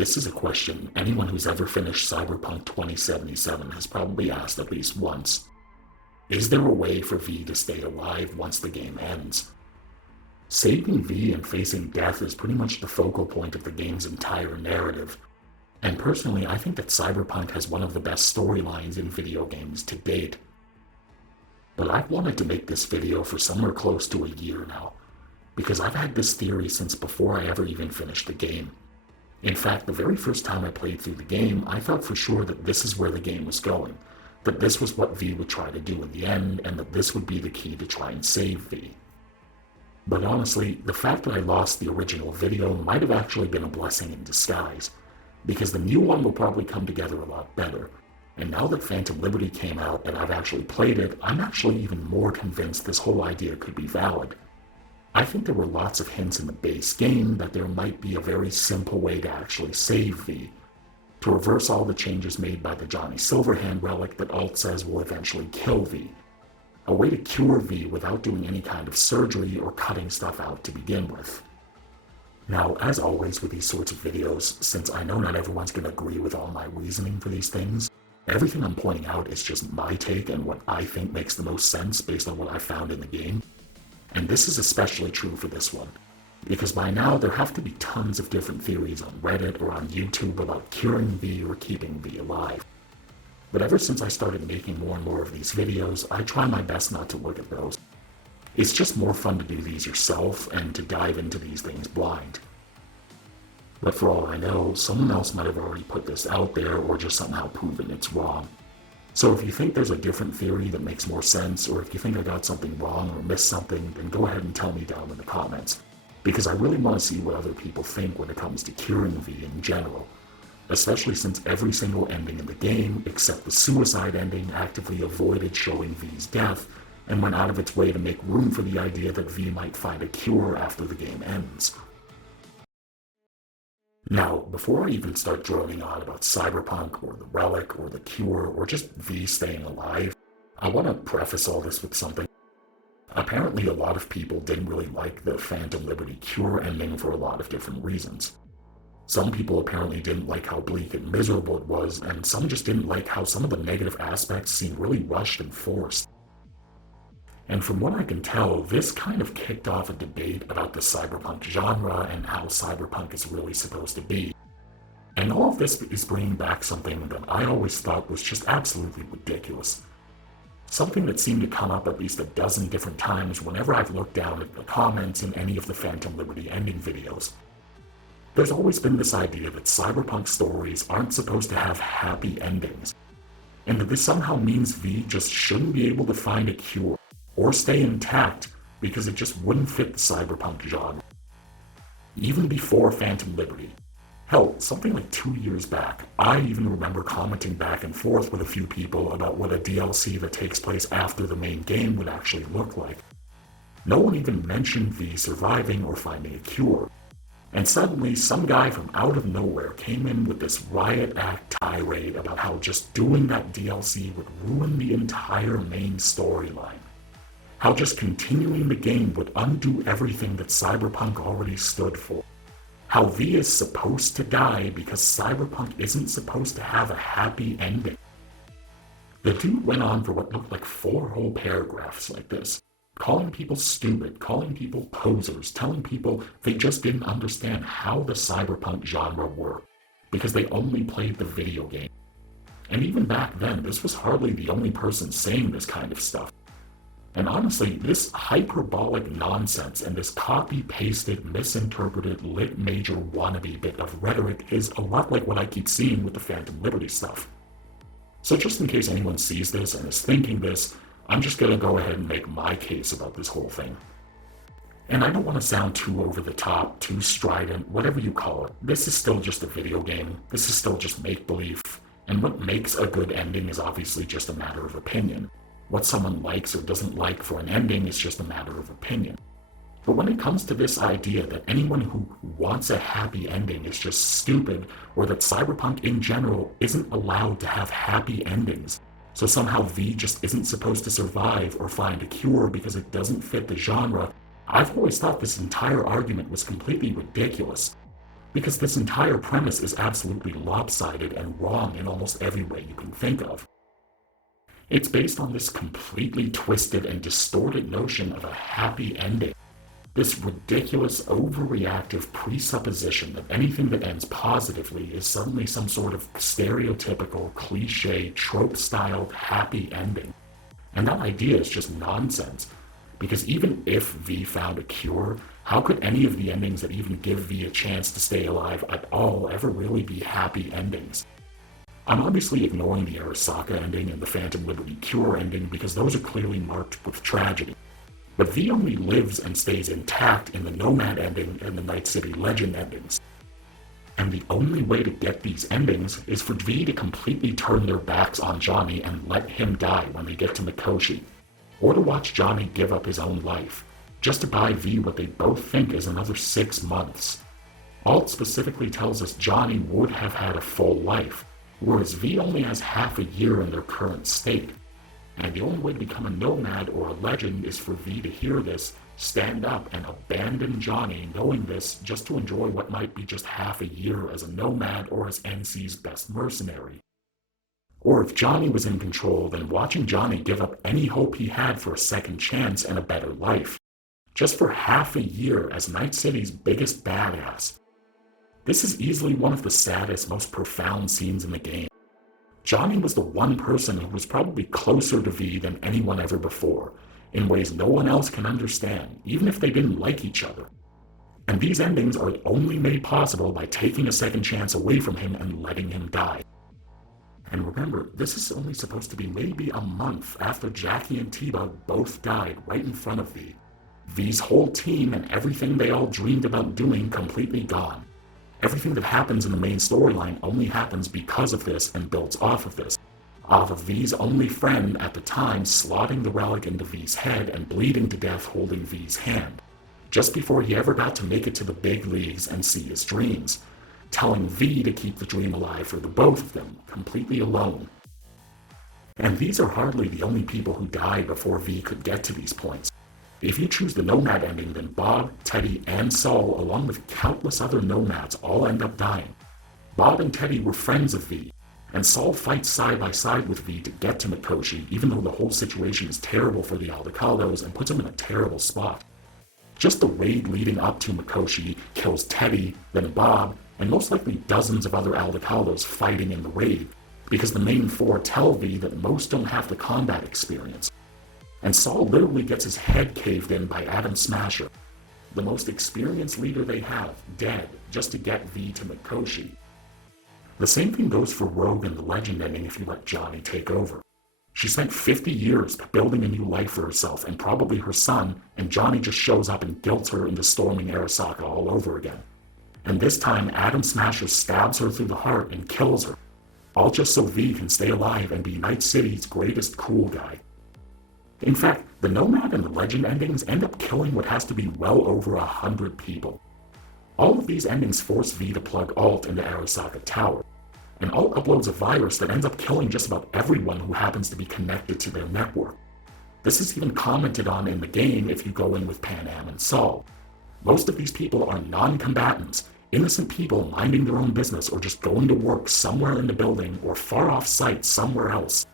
this is a question anyone who's ever finished Cyberpunk 2077 has probably asked at least once. Is there a way for V to stay alive once the game ends? Saving V and facing death is pretty much the focal point of the game's entire narrative, and personally I think that Cyberpunk has one of the best storylines in video games to date. But I've wanted to make this video for somewhere close to a year now, because I've had this theory since before I ever even finished the game. In fact, the very first time I played through the game, I thought for sure that this is where the game was going, that this was what V would try to do in the end, and that this would be the key to try and save V. But honestly, the fact that I lost the original video might have actually been a blessing in disguise, because the new one will probably come together a lot better. And now that Phantom Liberty came out and I've actually played it, I'm actually even more convinced this whole idea could be valid. I think there were lots of hints in the base game that there might be a very simple way to actually save V, to reverse all the changes made by the Johnny Silverhand relic that Alt says will eventually kill V. A way to cure V without doing any kind of surgery or cutting stuff out to begin with. Now, as always with these sorts of videos, since I know not everyone's going to agree with all my reasoning for these things, everything I'm pointing out is just my take and what I think makes the most sense based on what I found in the game. And this is especially true for this one, because by now there have to be tons of different theories on Reddit or on YouTube about curing V or keeping V alive. But ever since I started making more and more of these videos, I try my best not to look at those. It's just more fun to do these yourself and to dive into these things blind. But for all I know, someone else might have already put this out there or just somehow proven it's wrong. So if you think there's a different theory that makes more sense, or if you think I got something wrong or missed something, then go ahead and tell me down in the comments, because I really want to see what other people think when it comes to curing V in general, especially since every single ending in the game, except the suicide ending, actively avoided showing V's death, and went out of its way to make room for the idea that V might find a cure after the game ends. Now, before I even start droning on about Cyberpunk, or the Relic, or the Cure, or just V staying alive, I want to preface all this with something. Apparently a lot of people didn't really like the Phantom Liberty Cure ending for a lot of different reasons. Some people apparently didn't like how bleak and miserable it was, and some just didn't like how some of the negative aspects seemed really rushed and forced. And from what I can tell, this kind of kicked off a debate about the cyberpunk genre and how cyberpunk is really supposed to be. And all of this is bringing back something that I always thought was just absolutely ridiculous. Something that seemed to come up at least a dozen different times whenever I've looked down at the comments in any of the Phantom Liberty ending videos. There's always been this idea that cyberpunk stories aren't supposed to have happy endings, and that this somehow means V just shouldn't be able to find a cure or stay intact because it just wouldn't fit the cyberpunk genre. Even before Phantom Liberty, hell, something like 2 years back, I even remember commenting back and forth with a few people about what a DLC that takes place after the main game would actually look like. No one even mentioned V surviving or finding a cure. And suddenly, some guy from out of nowhere came in with this riot act tirade about how just doing that DLC would ruin the entire main storyline. How just continuing the game would undo everything that Cyberpunk already stood for. How V is supposed to die because Cyberpunk isn't supposed to have a happy ending. The dude went on for what looked like 4 whole paragraphs like this, calling people stupid, calling people posers, telling people they just didn't understand how the cyberpunk genre worked, because they only played the video game. And even back then, this was hardly the only person saying this kind of stuff. And honestly, this hyperbolic nonsense and this copy-pasted, misinterpreted, lit major wannabe bit of rhetoric is a lot like what I keep seeing with the Phantom Liberty stuff. So just in case anyone sees this and is thinking this, I'm just gonna go ahead and make my case about this whole thing. And I don't want to sound too over the top, too strident, whatever you call it. This is still just a video game. This is still just make-believe. And what makes a good ending is obviously just a matter of opinion. What someone likes or doesn't like for an ending is just a matter of opinion. But when it comes to this idea that anyone who wants a happy ending is just stupid, or that cyberpunk in general isn't allowed to have happy endings, so somehow V just isn't supposed to survive or find a cure because it doesn't fit the genre, I've always thought this entire argument was completely ridiculous. Because this entire premise is absolutely lopsided and wrong in almost every way you can think of. It's based on this completely twisted and distorted notion of a happy ending. This ridiculous, overreactive presupposition that anything that ends positively is suddenly some sort of stereotypical, cliche, trope-styled happy ending. And that idea is just nonsense, because even if V found a cure, how could any of the endings that even give V a chance to stay alive at all ever really be happy endings? I'm obviously ignoring the Arasaka ending and the Phantom Liberty cure ending because those are clearly marked with tragedy. But V only lives and stays intact in the Nomad ending and the Night City Legend endings. And the only way to get these endings is for V to completely turn their backs on Johnny and let him die when they get to Mikoshi, or to watch Johnny give up his own life, just to buy V what they both think is another 6 months. Alt specifically tells us Johnny would have had a full life, whereas V only has half a year in their current state. And the only way to become a Nomad or a Legend is for V to hear this, stand up, and abandon Johnny knowing this just to enjoy what might be just half a year as a Nomad or as NC's best mercenary. Or if Johnny was in control, then watching Johnny give up any hope he had for a second chance and a better life, just for half a year as Night City's biggest badass. This is easily one of the saddest, most profound scenes in the game. Johnny was the one person who was probably closer to V than anyone ever before, in ways no one else can understand, even if they didn't like each other. And these endings are only made possible by taking a second chance away from him and letting him die. And remember, this is only supposed to be maybe a month after Jackie and T-Bug both died right in front of V. V's whole team and everything they all dreamed about doing completely gone. Everything that happens in the main storyline only happens because of this and builds off of this. Off of V's only friend at the time slotting the relic into V's head and bleeding to death holding V's hand, just before he ever got to make it to the big leagues and see his dreams, telling V to keep the dream alive for the both of them, completely alone. And these are hardly the only people who died before V could get to these points. If you choose the Nomad ending, then Bob, Teddy, and Saul, along with countless other Nomads, all end up dying. Bob and Teddy were friends of V, and Saul fights side by side with V to get to Mikoshi, even though the whole situation is terrible for the Aldecalos and puts him in a terrible spot. Just the raid leading up to Mikoshi kills Teddy, then Bob, and most likely dozens of other Aldecalos fighting in the raid, because the main four tell V that most don't have the combat experience. And Saul literally gets his head caved in by Adam Smasher, the most experienced leader they have, dead, just to get V to Mikoshi. The same thing goes for Rogue in the Legend ending if you let Johnny take over. She spent 50 years building a new life for herself and probably her son, and Johnny just shows up and guilts her into storming Arasaka all over again. And this time Adam Smasher stabs her through the heart and kills her, all just so V can stay alive and be Night City's greatest cool guy. In fact, the Nomad and the Legend endings end up killing what has to be well over 100 people. All of these endings force V to plug Alt into Arasaka Tower, and Alt uploads a virus that ends up killing just about everyone who happens to be connected to their network. This is even commented on in the game if you go in with Pan Am and Saul. Most of these people are non-combatants, innocent people minding their own business or just going to work somewhere in the building or far off site somewhere else.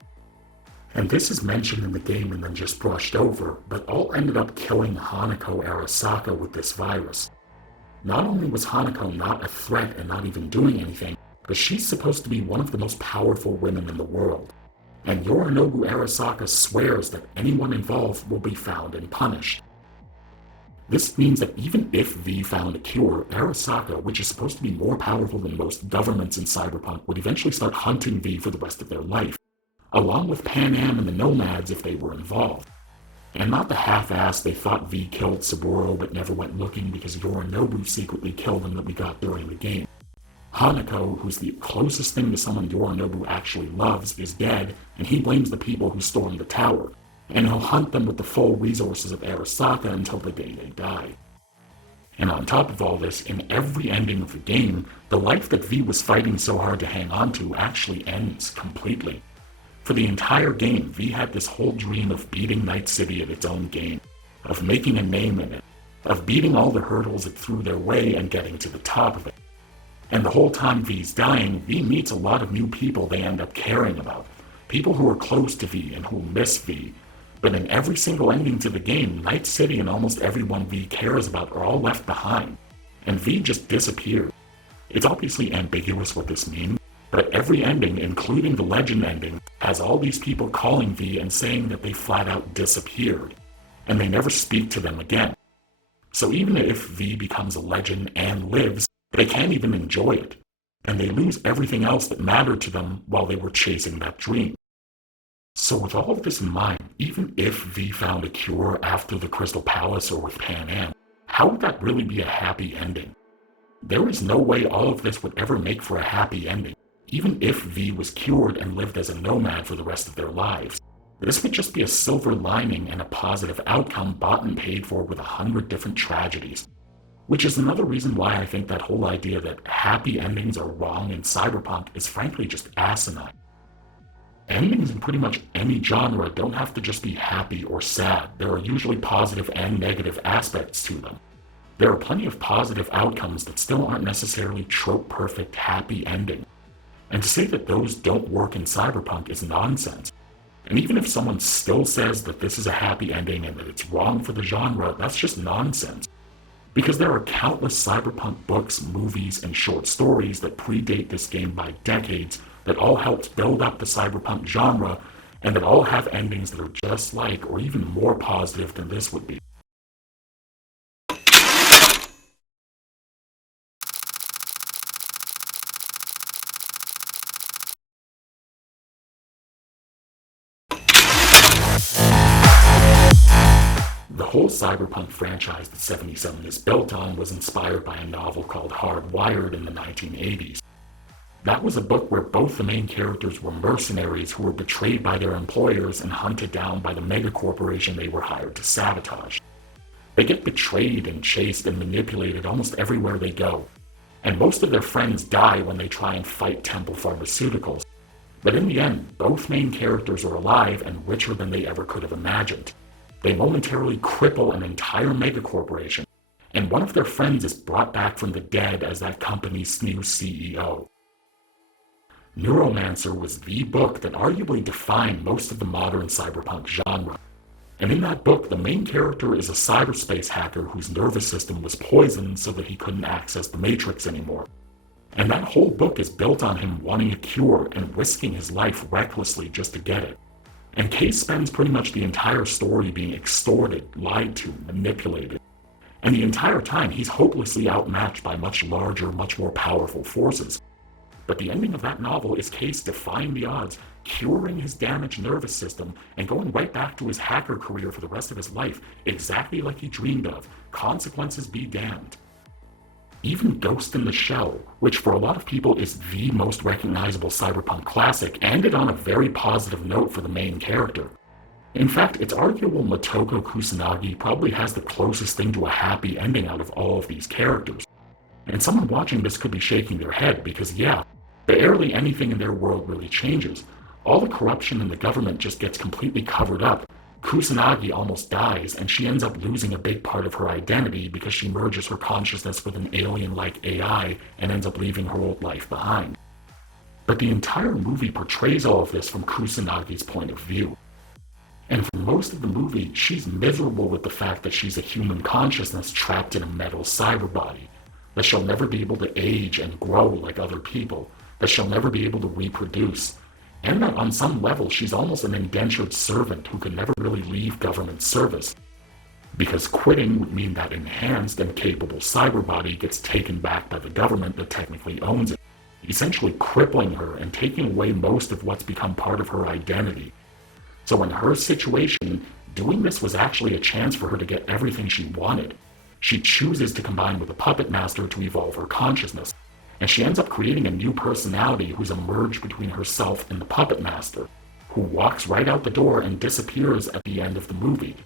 And this is mentioned in the game and then just brushed over, but Alt ended up killing Hanako Arasaka with this virus. Not only was Hanako not a threat and not even doing anything, but she's supposed to be one of the most powerful women in the world. And Yorinobu Arasaka swears that anyone involved will be found and punished. This means that even if V found a cure, Arasaka, which is supposed to be more powerful than most governments in Cyberpunk, would eventually start hunting V for the rest of their life, along with Pan Am and the Nomads if they were involved. And not the half-ass they thought V killed Saburo but never went looking because Yorinobu secretly killed him that we got during the game. Hanako, who's the closest thing to someone Yorinobu actually loves, is dead, and he blames the people who stormed the tower, and he'll hunt them with the full resources of Arasaka until the day they die. And on top of all this, in every ending of the game, the life that V was fighting so hard to hang on to actually ends completely. For the entire game, V had this whole dream of beating Night City at its own game, of making a name in it, of beating all the hurdles it threw their way and getting to the top of it. And the whole time V's dying, V meets a lot of new people they end up caring about. People who are close to V and who miss V. But in every single ending to the game, Night City and almost everyone V cares about are all left behind. And V just disappeared. It's obviously ambiguous what this means, but every ending, including the legend ending, has all these people calling V and saying that they flat out disappeared, and they never speak to them again. So even if V becomes a legend and lives, they can't even enjoy it, and they lose everything else that mattered to them while they were chasing that dream. So with all of this in mind, even if V found a cure after the Crystal Palace or with Pan Am, how would that really be a happy ending? There is no way all of this would ever make for a happy ending, even if V was cured and lived as a nomad for the rest of their lives. This would just be a silver lining and a positive outcome bought and paid for with 100 different tragedies. Which is another reason why I think that whole idea that happy endings are wrong in Cyberpunk is frankly just asinine. Endings in pretty much any genre don't have to just be happy or sad. There are usually positive and negative aspects to them. There are plenty of positive outcomes that still aren't necessarily trope-perfect happy endings. And to say that those don't work in Cyberpunk is nonsense. And even if someone still says that this is a happy ending and that it's wrong for the genre, that's just nonsense. Because there are countless Cyberpunk books, movies, and short stories that predate this game by decades that all helped build up the Cyberpunk genre and that all have endings that are just like or even more positive than this would be. The whole Cyberpunk franchise that 77 is built on was inspired by a novel called Hardwired in the 1980s. That was a book where both the main characters were mercenaries who were betrayed by their employers and hunted down by the megacorporation they were hired to sabotage. They get betrayed and chased and manipulated almost everywhere they go, and most of their friends die when they try and fight Temple Pharmaceuticals. But in the end, both main characters are alive and richer than they ever could have imagined. They momentarily cripple an entire megacorporation, and one of their friends is brought back from the dead as that company's new CEO. Neuromancer was the book that arguably defined most of the modern cyberpunk genre. And in that book, the main character is a cyberspace hacker whose nervous system was poisoned so that he couldn't access the Matrix anymore. And that whole book is built on him wanting a cure and risking his life recklessly just to get it. And Case spends pretty much the entire story being extorted, lied to, manipulated. And the entire time he's hopelessly outmatched by much larger, much more powerful forces. But the ending of that novel is Case defying the odds, curing his damaged nervous system, and going right back to his hacker career for the rest of his life, exactly like he dreamed of. Consequences be damned. Even Ghost in the Shell, which for a lot of people is the most recognizable cyberpunk classic, ended on a very positive note for the main character. In fact, it's arguable Motoko Kusanagi probably has the closest thing to a happy ending out of all of these characters. And someone watching this could be shaking their head because yeah, barely anything in their world really changes. All the corruption in the government just gets completely covered up. Kusanagi almost dies, and she ends up losing a big part of her identity because she merges her consciousness with an alien-like AI and ends up leaving her old life behind. But the entire movie portrays all of this from Kusanagi's point of view. And for most of the movie, she's miserable with the fact that she's a human consciousness trapped in a metal cyber body, that she'll never be able to age and grow like other people, that she'll never be able to reproduce, and that on some level she's almost an indentured servant who can never really leave government service. Because quitting would mean that enhanced and capable cyber body gets taken back by the government that technically owns it, essentially crippling her and taking away most of what's become part of her identity. So in her situation, doing this was actually a chance for her to get everything she wanted. She chooses to combine with a puppet master to evolve her consciousness, and she ends up creating a new personality who's a merge between herself and the puppet master, who walks right out the door and disappears at the end of the movie.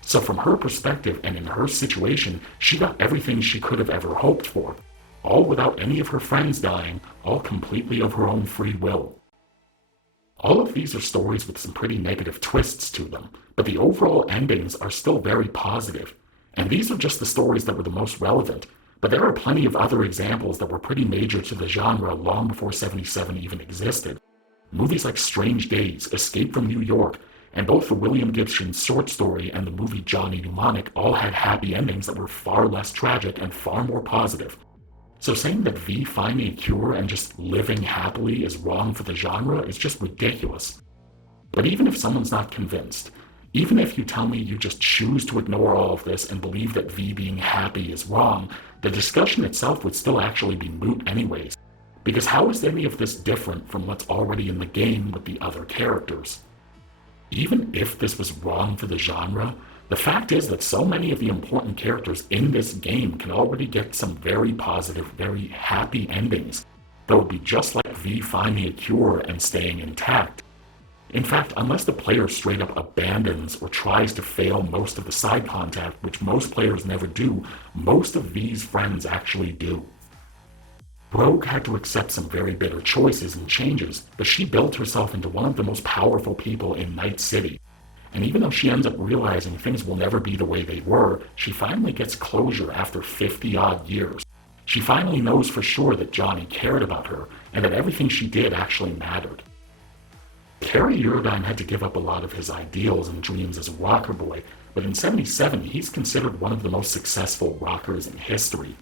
So from her perspective and in her situation, she got everything she could have ever hoped for, all without any of her friends dying, all completely of her own free will. All of these are stories with some pretty negative twists to them, but the overall endings are still very positive. And these are just the stories that were the most relevant. But there are plenty of other examples that were pretty major to the genre long before 77 even existed. Movies like Strange Days, Escape from New York, and both the William Gibson short story and the movie Johnny Mnemonic all had happy endings that were far less tragic and far more positive. So saying that V finding a cure and just living happily is wrong for the genre is just ridiculous. But even if someone's not convinced, even if you tell me you just choose to ignore all of this and believe that V being happy is wrong, the discussion itself would still actually be moot anyways. Because how is any of this different from what's already in the game with the other characters? Even if this was wrong for the genre, the fact is that so many of the important characters in this game can already get some very positive, very happy endings that would be just like V finding a cure and staying intact. In fact, unless the player straight up abandons or tries to fail most of the side contact, which most players never do, most of V's friends actually do. Rogue had to accept some very bitter choices and changes, but she built herself into one of the most powerful people in Night City. And even though she ends up realizing things will never be the way they were, she finally gets closure after 50-odd years. She finally knows for sure that Johnny cared about her, and that everything she did actually mattered. Cary Eurodyne had to give up a lot of his ideals and dreams as a rocker boy, but in 77 he's considered one of the most successful rockers in history.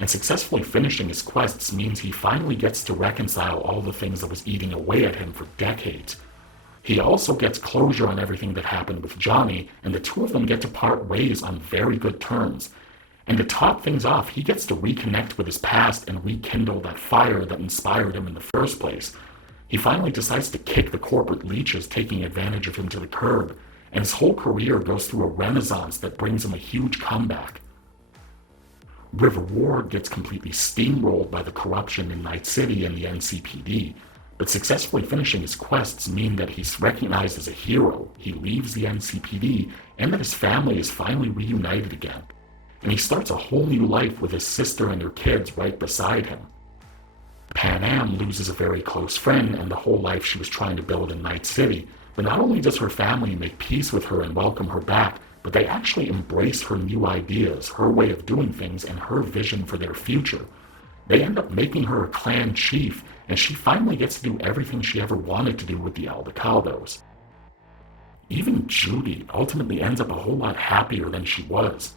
And successfully finishing his quests means he finally gets to reconcile all the things that was eating away at him for decades. He also gets closure on everything that happened with Johnny, and the two of them get to part ways on very good terms. And to top things off, he gets to reconnect with his past and rekindle that fire that inspired him in the first place. He finally decides to kick the corporate leeches taking advantage of him to the curb, and his whole career goes through a renaissance that brings him a huge comeback. River Ward gets completely steamrolled by the corruption in Night City and the NCPD, but successfully finishing his quests mean that he's recognized as a hero, he leaves the NCPD, and that his family is finally reunited again. And he starts a whole new life with his sister and her kids right beside him. Pan Am loses a very close friend and the whole life she was trying to build in Night City, but not only does her family make peace with her and welcome her back, but they actually embrace her new ideas, her way of doing things, and her vision for their future. They end up making her a clan chief, and she finally gets to do everything she ever wanted to do with the Aldecaldos. Even Judy ultimately ends up a whole lot happier than she was.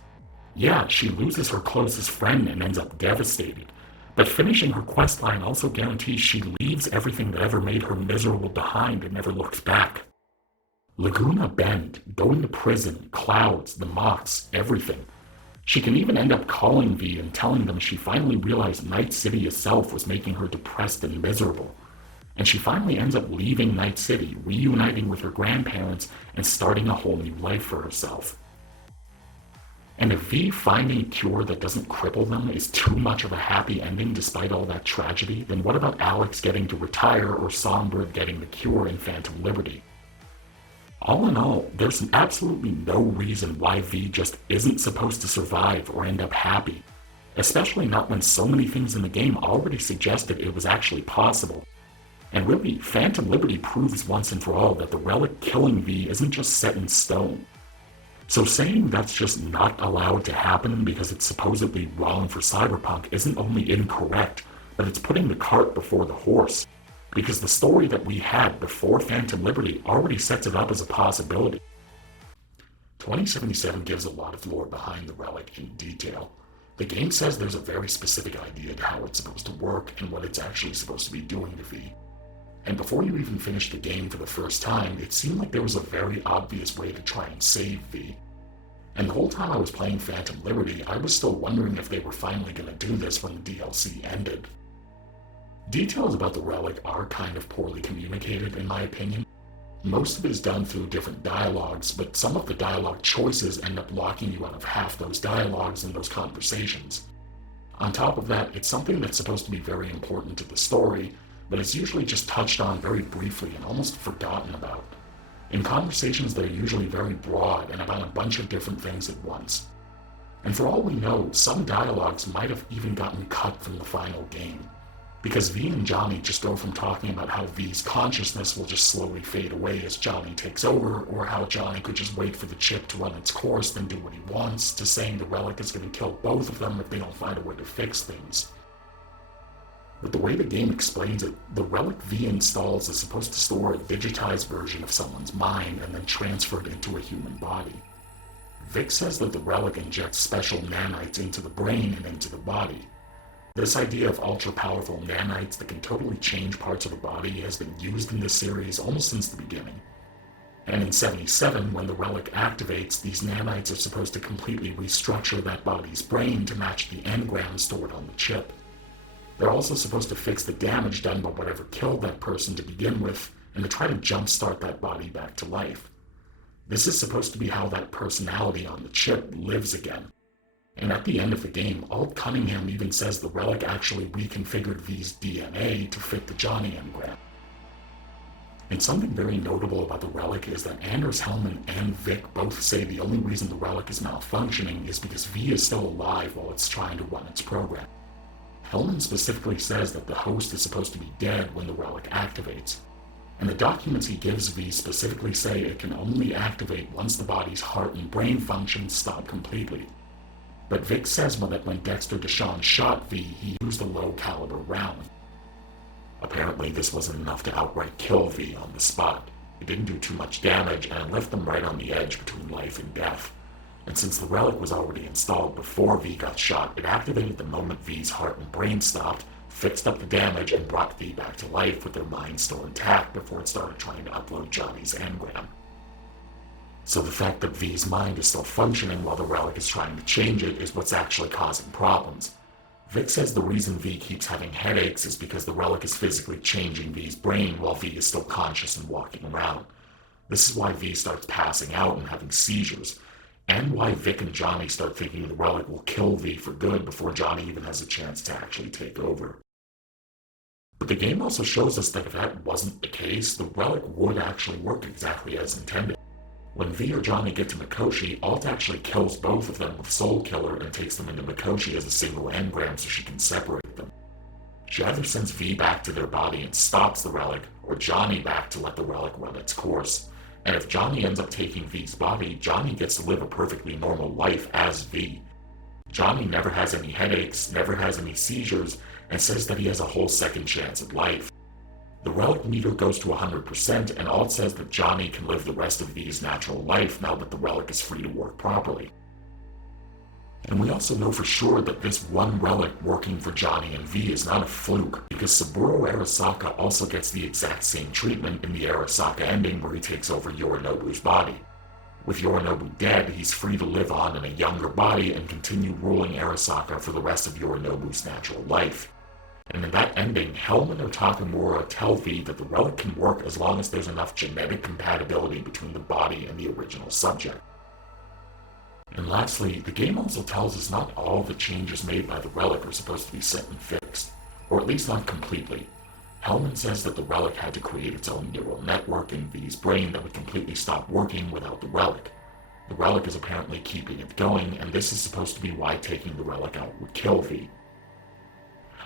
Yeah, she loses her closest friend and ends up devastated, but finishing her questline also guarantees she leaves everything that ever made her miserable behind and never looks back. Laguna Bend, going to prison, clouds, the moths, everything. She can even end up calling V and telling them she finally realized Night City itself was making her depressed and miserable. And she finally ends up leaving Night City, reuniting with her grandparents, and starting a whole new life for herself. And if V finding a cure that doesn't cripple them is too much of a happy ending despite all that tragedy, then what about Alex getting to retire or Songbird getting the cure in Phantom Liberty? All in all, there's absolutely no reason why V just isn't supposed to survive or end up happy, especially not when so many things in the game already suggested it was actually possible. And really, Phantom Liberty proves once and for all that the Relic killing V isn't just set in stone. So saying that's just not allowed to happen because it's supposedly wrong for Cyberpunk isn't only incorrect, but it's putting the cart before the horse. Because the story that we had before Phantom Liberty already sets it up as a possibility. 2077 gives a lot of lore behind the Relic in detail. The game says there's a very specific idea to how it's supposed to work and what it's actually supposed to be doing to V. And before you even finish the game for the first time, it seemed like there was a very obvious way to try and save V. And the whole time I was playing Phantom Liberty, I was still wondering if they were finally going to do this when the DLC ended. Details about the Relic are kind of poorly communicated in my opinion. Most of it is done through different dialogues, but some of the dialogue choices end up locking you out of half those dialogues and those conversations. On top of that, it's something that's supposed to be very important to the story, but it's usually just touched on very briefly and almost forgotten about. In conversations that are usually very broad and about a bunch of different things at once. And for all we know, some dialogues might have even gotten cut from the final game. because V and Johnny just go from talking about how V's consciousness will just slowly fade away as Johnny takes over, or how Johnny could just wait for the chip to run its course then do what he wants, to saying the relic is going to kill both of them if they don't find a way to fix things. But the way the game explains it, the relic V installs is supposed to store a digitized version of someone's mind and then transfer it into a human body. Vic says that the relic injects special nanites into the brain and into the body. This idea of ultra-powerful nanites that can totally change parts of the body has been used in this series almost since the beginning. And in 77, when the relic activates, these nanites are supposed to completely restructure that body's brain to match the engram stored on the chip. They're also supposed to fix the damage done by whatever killed that person to begin with, and to try to jumpstart that body back to life. This is supposed to be how that personality on the chip lives again. And at the end of the game, Alt Cunningham even says the relic actually reconfigured V's DNA to fit the Johnny engram. And something very notable about the relic is that Anders Hellman and Vic both say the only reason the relic is malfunctioning is because V is still alive while it's trying to run its program. Hellman specifically says that the host is supposed to be dead when the relic activates. And the documents he gives V specifically say it can only activate once the body's heart and brain functions stop completely. But Vic says that when Dexter Deshawn shot V, he used a low-caliber round. Apparently, this wasn't enough to outright kill V on the spot. It didn't do too much damage, and it left them right on the edge between life and death. And since the relic was already installed before V got shot, it activated the moment V's heart and brain stopped, fixed up the damage, and brought V back to life with their minds still intact before it started trying to upload Johnny's engram. So the fact that V's mind is still functioning while the relic is trying to change it is what's actually causing problems. Vic says the reason V keeps having headaches is because the relic is physically changing V's brain while V is still conscious and walking around. This is why V starts passing out and having seizures, and why Vic and Johnny start thinking the relic will kill V for good before Johnny even has a chance to actually take over. But the game also shows us that if that wasn't the case, the relic would actually work exactly as intended. When V or Johnny get to Mikoshi, Alt actually kills both of them with Soulkiller and takes them into Mikoshi as a single engram so she can separate them. She either sends V back to their body and stops the relic, or Johnny back to let the relic run its course. And if Johnny ends up taking V's body, Johnny gets to live a perfectly normal life as V. Johnny never has any headaches, never has any seizures, and says that he has a whole second chance at life. The relic meter goes to 100%, and Alt says that Johnny can live the rest of V's natural life now that the relic is free to work properly. And we also know for sure that this one relic working for Johnny and V is not a fluke, because Saburo Arasaka also gets the exact same treatment in the Arasaka ending where he takes over Yorinobu's body. With Yorinobu dead, he's free to live on in a younger body and continue ruling Arasaka for the rest of Yorinobu's natural life. And in that ending, Hellman or Takamura tell V that the relic can work as long as there's enough genetic compatibility between the body and the original subject. And lastly, the game also tells us not all the changes made by the relic are supposed to be set and fixed, or at least not completely. Hellman says that the relic had to create its own neural network in V's brain that would completely stop working without the relic. The relic is apparently keeping it going, and this is supposed to be why taking the relic out would kill V.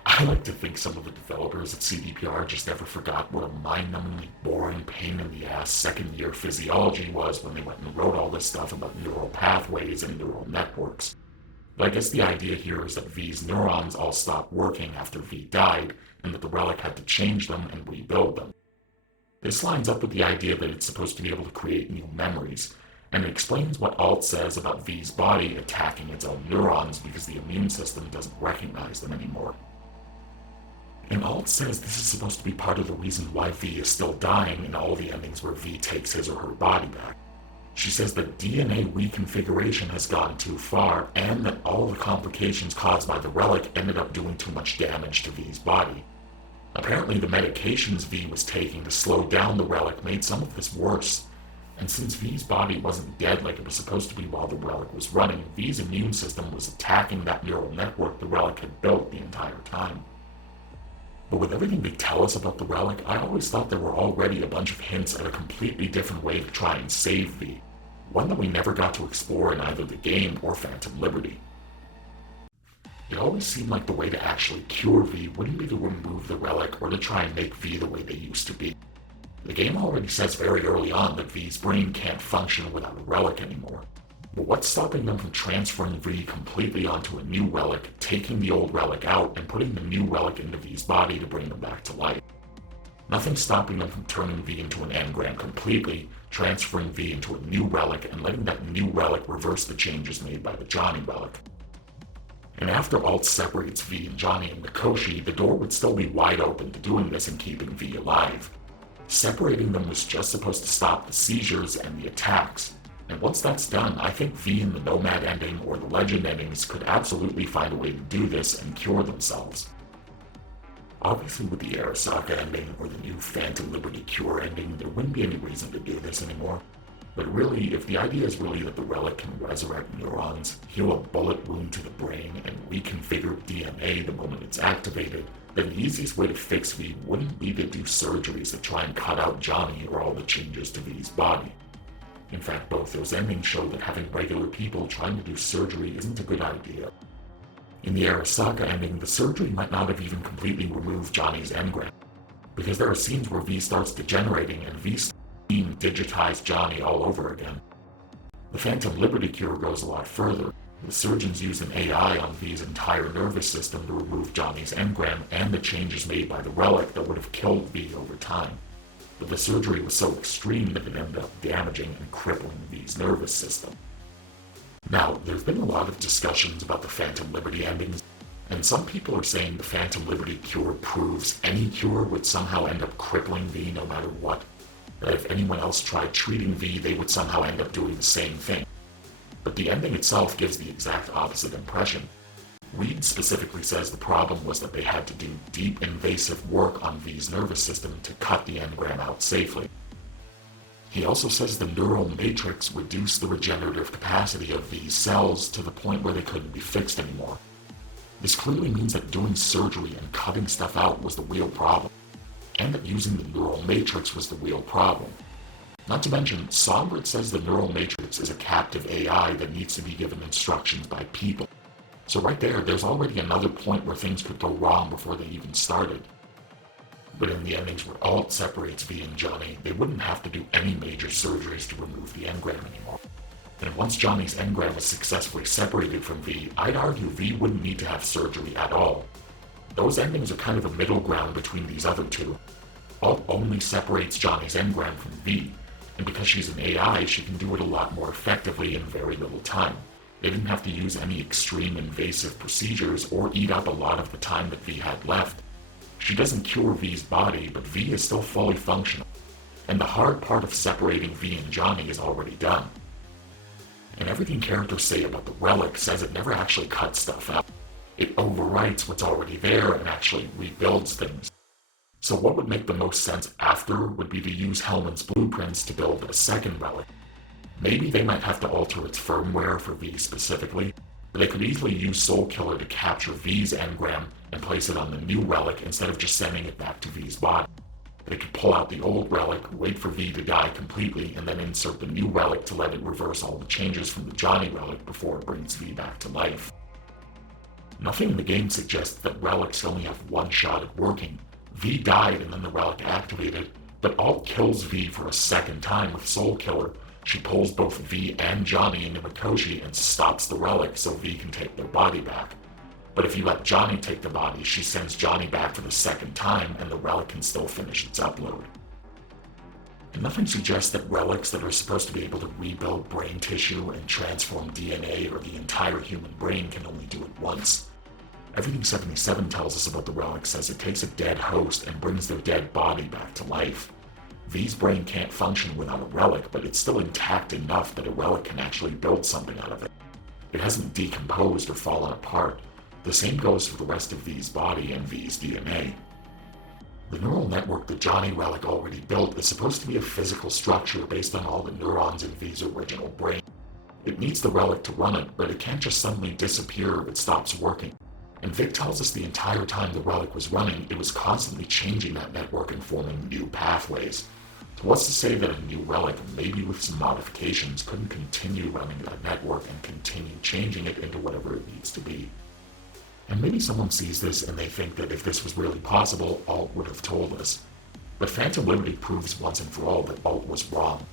I like to think some of the developers at CDPR just never forgot what a mind-numbingly boring pain-in-the-ass second-year physiology was when they went and wrote all this stuff about neural pathways and neural networks. But I guess the idea here is that V's neurons all stopped working after V died, and that the relic had to change them and rebuild them. This lines up with the idea that it's supposed to be able to create new memories, and it explains what Alt says about V's body attacking its own neurons because the immune system doesn't recognize them anymore. And Alt says this is supposed to be part of the reason why V is still dying in all the endings where V takes his or her body back. She says that DNA reconfiguration has gone too far, and that all the complications caused by the relic ended up doing too much damage to V's body. Apparently the medications V was taking to slow down the relic made some of this worse. And since V's body wasn't dead like it was supposed to be while the relic was running, V's immune system was attacking that neural network the relic had built the entire time. But with everything they tell us about the relic, I always thought there were already a bunch of hints at a completely different way to try and save V, one that we never got to explore in either the game or Phantom Liberty. It always seemed like the way to actually cure V wouldn't be to remove the relic or to try and make V the way they used to be. The game already says very early on that V's brain can't function without a relic anymore. But what's stopping them from transferring V completely onto a new relic, taking the old relic out, and putting the new relic into V's body to bring them back to life? Nothing's stopping them from turning V into an engram completely, transferring V into a new relic, and letting that new relic reverse the changes made by the Johnny relic. And after Alt separates V and Johnny and Mikoshi, the door would still be wide open to doing this and keeping V alive. Separating them was just supposed to stop the seizures and the attacks. And once that's done, I think V in the Nomad ending or the Legend endings could absolutely find a way to do this and cure themselves. Obviously with the Arasaka ending or the new Phantom Liberty Cure ending, there wouldn't be any reason to do this anymore. But really, if the idea is really that the relic can resurrect neurons, heal a bullet wound to the brain, and reconfigure DNA the moment it's activated, then the easiest way to fix V wouldn't be to do surgeries that try and cut out Johnny or all the changes to V's body. In fact, both those endings show that having regular people trying to do surgery isn't a good idea. In the Arasaka ending, the surgery might not have even completely removed Johnny's engram, because there are scenes where V starts degenerating and V starts being digitized Johnny all over again. The Phantom Liberty Cure goes a lot further. The surgeons use an AI on V's entire nervous system to remove Johnny's engram and the changes made by the relic that would have killed V over time. But the surgery was so extreme that it ended up damaging and crippling V's nervous system. Now, there's been a lot of discussions about the Phantom Liberty endings, and some people are saying the Phantom Liberty Cure proves any cure would somehow end up crippling V no matter what. That if anyone else tried treating V, they would somehow end up doing the same thing. But the ending itself gives the exact opposite impression. Reed specifically says the problem was that they had to do deep invasive work on V's nervous system to cut the engram out safely. He also says the neural matrix reduced the regenerative capacity of V's cells to the point where they couldn't be fixed anymore. This clearly means that doing surgery and cutting stuff out was the real problem, and that using the neural matrix was the real problem. Not to mention, Sombrit says the neural matrix is a captive AI that needs to be given instructions by people. So right there's already another point where things could go wrong before they even started. But in the endings where Alt separates V and Johnny, they wouldn't have to do any major surgeries to remove the engram anymore. And once Johnny's engram is successfully separated from V, I'd argue V wouldn't need to have surgery at all. Those endings are kind of a middle ground between these other two. Alt only separates Johnny's engram from V, and because she's an AI, she can do it a lot more effectively in very little time. They didn't have to use any extreme invasive procedures or eat up a lot of the time that V had left. She doesn't cure V's body, but V is still fully functional, and the hard part of separating V and Johnny is already done. And everything characters say about the Relic says it never actually cuts stuff out. It overwrites what's already there and actually rebuilds things. So what would make the most sense after would be to use Hellman's blueprints to build a second Relic. Maybe they might have to alter its firmware for V specifically, but they could easily use Soulkiller to capture V's engram and place it on the new Relic instead of just sending it back to V's body. They could pull out the old Relic, wait for V to die completely, and then insert the new Relic to let it reverse all the changes from the Johnny Relic before it brings V back to life. Nothing in the game suggests that relics only have one shot at working. V died and then the relic activated, but Alt kills V for a second time with Soulkiller. She pulls both V and Johnny into Mikoshi and stops the relic so V can take their body back. But if you let Johnny take the body, she sends Johnny back for the second time and the relic can still finish its upload. And nothing suggests that relics that are supposed to be able to rebuild brain tissue and transform DNA or the entire human brain can only do it once. Everything 77 tells us about the relic says it takes a dead host and brings their dead body back to life. V's brain can't function without a relic, but it's still intact enough that a relic can actually build something out of it. It hasn't decomposed or fallen apart. The same goes for the rest of V's body and V's DNA. The neural network that Johnny Relic already built is supposed to be a physical structure based on all the neurons in V's original brain. It needs the relic to run it, but it can't just suddenly disappear if it stops working. And Vic tells us the entire time the relic was running, it was constantly changing that network and forming new pathways. So what's to say that a new relic, maybe with some modifications, couldn't continue running that network and continue changing it into whatever it needs to be? And maybe someone sees this and they think that if this was really possible, Alt would have told us. But Phantom Liberty proves once and for all that Alt was wrong.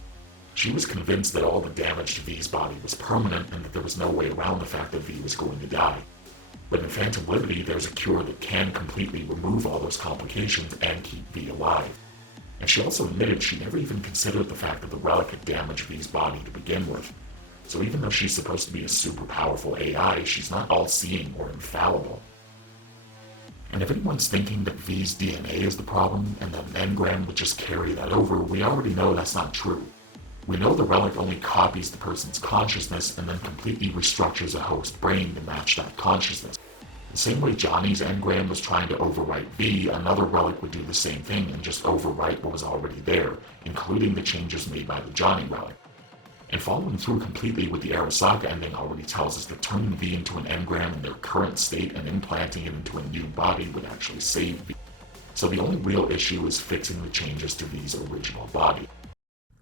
She was convinced that all the damage to V's body was permanent and that there was no way around the fact that V was going to die. But in Phantom Liberty, there's a cure that can completely remove all those complications and keep V alive. And she also admitted she never even considered the fact that the relic had damaged V's body to begin with. So even though she's supposed to be a super powerful AI, she's not all-seeing or infallible. And if anyone's thinking that V's DNA is the problem and that an engram would just carry that over, we already know that's not true. We know the relic only copies the person's consciousness and then completely restructures a host brain to match that consciousness. The same way Johnny's engram was trying to overwrite V, another relic would do the same thing and just overwrite what was already there, including the changes made by the Johnny relic. And following through completely with the Arasaka ending already tells us that turning V into an engram in their current state and implanting it into a new body would actually save V. So the only real issue is fixing the changes to V's original body.